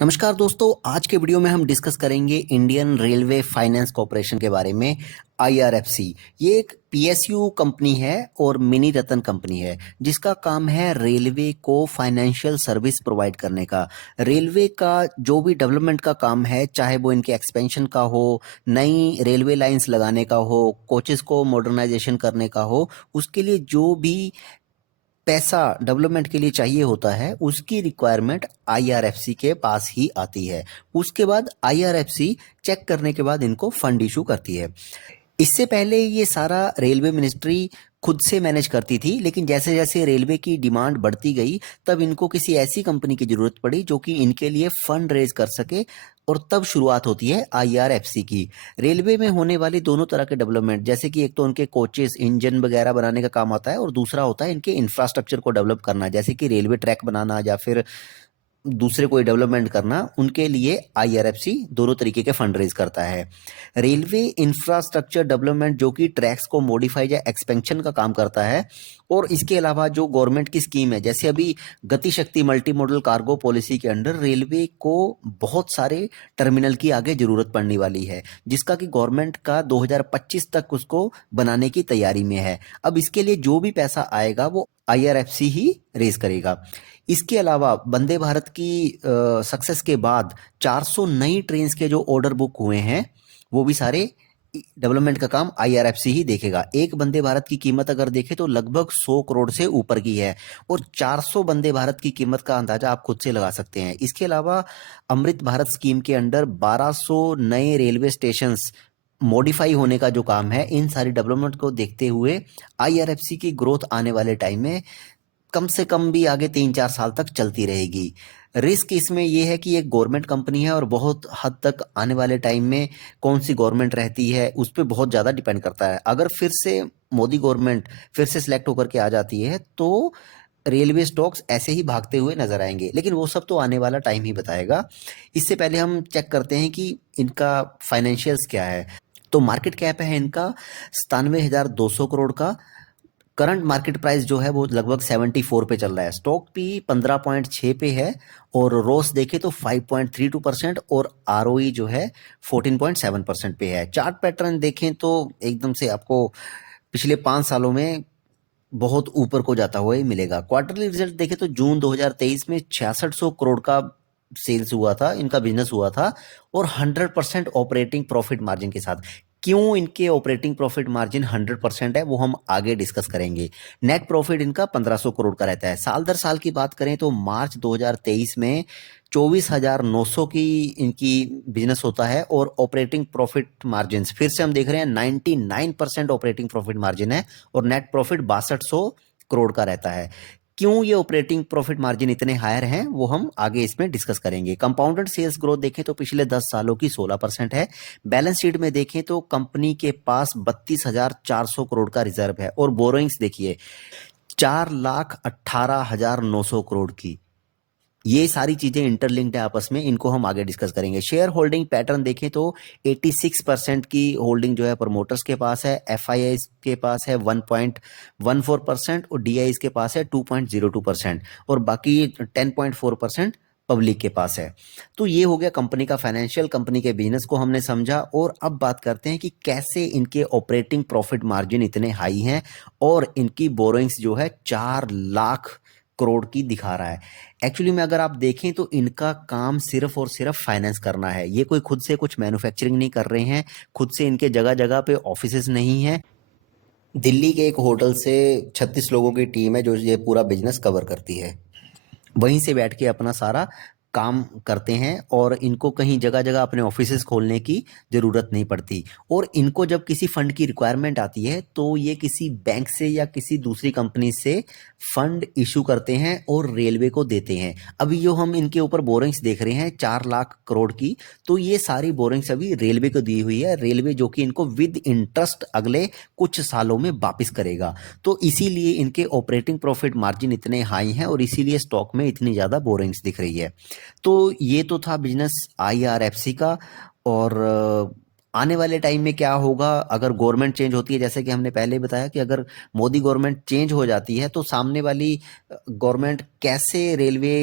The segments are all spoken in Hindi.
नमस्कार दोस्तों, आज के वीडियो में हम डिस्कस करेंगे इंडियन रेलवे फाइनेंस कॉर्पोरेशन के बारे में। आईआरएफसी ये एक पीएसयू कंपनी है और मिनी रतन कंपनी है जिसका काम है रेलवे को फाइनेंशियल सर्विस प्रोवाइड करने का। रेलवे का जो भी डेवलपमेंट का काम है, चाहे वो इनके एक्सपेंशन का हो, नई रेलवे लाइंस लगाने का हो, कोचेस को मॉडर्नाइजेशन करने का हो, उसके लिए जो भी पैसा डेवलपमेंट के लिए चाहिए होता है उसकी रिक्वायरमेंट आईआरएफसी के पास ही आती है। उसके बाद आईआरएफसी चेक करने के बाद इनको फंड इशू करती है। इससे पहले ये सारा रेलवे मिनिस्ट्री खुद से मैनेज करती थी, लेकिन जैसे जैसे रेलवे की डिमांड बढ़ती गई तब इनको किसी ऐसी कंपनी की जरूरत पड़ी जो कि इनके लिए फंड रेज कर सके, और तब शुरुआत होती है आईआरएफसी की। रेलवे में होने वाली दोनों तरह के डेवलपमेंट, जैसे कि एक तो उनके कोचेस इंजन वगैरह बनाने का काम आता है और दूसरा होता है इनके इंफ्रास्ट्रक्चर को डेवलप करना, जैसे कि रेलवे ट्रैक बनाना या फिर दूसरे कोई डेवलपमेंट करना। उनके लिए आईआरएफसी दोनों तरीके के फंड रेज करता है। रेलवे इंफ्रास्ट्रक्चर डेवलपमेंट जो कि ट्रैक्स को मॉडिफाई या एक्सपेंशन का काम करता है, और इसके अलावा जो गवर्नमेंट की स्कीम है, जैसे अभी गति शक्ति मल्टी मॉडल कार्गो पॉलिसी के अंडर रेलवे को बहुत सारे टर्मिनल की आगे जरूरत पड़ने वाली है, जिसका कि गवर्नमेंट का 2025 तक उसको बनाने की तैयारी में है। अब इसके लिए जो भी पैसा आएगा वो आईआरएफसी ही रेज करेगा। इसके अलावा वंदे भारत की सक्सेस के बाद 400 नई ट्रेन के जो ऑर्डर बुक हुए हैं वो भी सारे डेवलपमेंट का काम आईआरएफसी ही देखेगा। एक वंदे भारत की कीमत अगर देखें तो लगभग 100 करोड़ से ऊपर की है, और 400 वंदे भारत की कीमत का अंदाजा आप खुद से लगा सकते हैं। इसके अलावा अमृत भारत स्कीम के अंडर 1200 नए रेलवे स्टेशन मॉडिफाई होने का जो काम है, इन सारी डेवलपमेंट को देखते हुए आईआरएफसी की ग्रोथ आने वाले टाइम में कम से कम भी आगे 3-4 साल तक चलती रहेगी। रिस्क इसमें यह है कि एक गवर्नमेंट कंपनी है और बहुत हद तक आने वाले टाइम में कौन सी गवर्नमेंट रहती है उस पर बहुत ज़्यादा डिपेंड करता है। अगर फिर से मोदी गवर्नमेंट फिर से सिलेक्ट होकर के आ जाती है तो रेलवे स्टॉक्स ऐसे ही भागते हुए नजर आएंगे, लेकिन वो सब तो आने वाला टाइम ही बताएगा। इससे पहले हम चेक करते हैं कि इनका फाइनेंशियल्स क्या है। तो मार्केट कैप है इनका 97,200 करोड़ का। करंट मार्केट प्राइस जो है वो लगभग 74 पे चल रहा है। स्टॉक पी 15.6 पे है, और रोस देखे तो 5.32% और आरओई जो है 14.7% पे है। चार्ट पैटर्न देखें तो एकदम से आपको पिछले 5 सालों में बहुत ऊपर को जाता हुआ ही मिलेगा। क्वार्टरली रिजल्ट देखें तो जून 2023 में 6600 करोड़ का सेल्स हुआ था, इनका बिजनेस हुआ था, और 100% ऑपरेटिंग प्रॉफिट मार्जिन के साथ। क्यों इनके ऑपरेटिंग प्रॉफिट मार्जिन 100% है वो हम आगे डिस्कस करेंगे। नेट प्रॉफिट इनका 1500 करोड़ का रहता है। साल दर साल की बात करें तो मार्च 2023 में 24,900 की इनकी बिजनेस होता है, और ऑपरेटिंग प्रॉफिट मार्जिन फिर से हम देख रहे हैं 99% ऑपरेटिंग प्रॉफिट मार्जिन है, और नेट प्रॉफिट 6200 करोड़ का रहता है। क्यों ये ऑपरेटिंग प्रॉफिट मार्जिन इतने हायर हैं वो हम आगे इसमें डिस्कस करेंगे। कंपाउंडेड सेल्स ग्रोथ देखें तो पिछले 10 सालों की 16% है। बैलेंस शीट में देखें तो कंपनी के पास 32,400 करोड़ का रिजर्व है, और बोरोइंग्स देखिए 4,18,900 करोड़ की। ये सारी चीजें इंटरलिंक्ड है आपस में, इनको हम आगे डिस्कस करेंगे। शेयर होल्डिंग पैटर्न देखें तो 86% की होल्डिंग जो है प्रमोटर्स के पास है, एफआईआई के पास है 1.14%, और डीआई के पास है 2.02%, और बाकी 10.4% पब्लिक के पास है। तो ये हो गया कंपनी का फाइनेंशियल, कंपनी के बिजनेस को हमने समझा। और अब बात करते हैं कि कैसे इनके ऑपरेटिंग प्रॉफिट मार्जिन इतने हाई हैं, और इनकी बोरोइंग्स जो है 4 लाख करोड़ की दिखा रहा है। एक्चुअली में अगर आप देखें तो इनका काम सिर्फ और सिर्फ फाइनेंस करना है। ये कोई खुद से कुछ मैन्युफैक्चरिंग नहीं कर रहे हैं, खुद से इनके जगह जगह पे ऑफिसेज नहीं है। दिल्ली के एक होटल से 36 लोगों की टीम है जो ये पूरा बिजनेस कवर करती है। वहीं से बैठ के अपना सारा काम करते हैं, और इनको कहीं जगह जगह अपने ऑफिसेज खोलने की ज़रूरत नहीं पड़ती। और इनको जब किसी फंड की रिक्वायरमेंट आती है तो ये किसी बैंक से या किसी दूसरी कंपनी से फंड इशू करते हैं और रेलवे को देते हैं। अभी जो हम इनके ऊपर बोरिंग्स देख रहे हैं 4 लाख करोड़ की, तो ये सारी बोरिंग्स अभी रेलवे को दी हुई है। रेलवे जो कि इनको विद इंटरेस्ट अगले कुछ सालों में वापिस करेगा। तो इसीलिए इनके ऑपरेटिंग प्रॉफिट मार्जिन इतने हाई हैं, और इसीलिए स्टॉक में इतनी ज़्यादा बोरिंग्स दिख रही है। तो ये तो था बिजनेस आईआरएफसी का। और आने वाले टाइम में क्या होगा अगर गवर्नमेंट चेंज होती है, जैसे कि हमने पहले बताया कि अगर मोदी गवर्नमेंट चेंज हो जाती है तो सामने वाली गवर्नमेंट कैसे रेलवे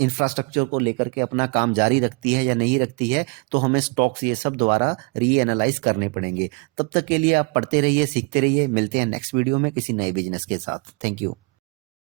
इंफ्रास्ट्रक्चर को लेकर के अपना काम जारी रखती है या नहीं रखती है, तो हमें स्टॉक्स ये सब दोबारा रीएनालाइज करने पड़ेंगे। तब तक के लिए आप पढ़ते रहिए, सीखते रहिए। मिलते हैं नेक्स्ट वीडियो में किसी नए बिजनेस के साथ। Thank you.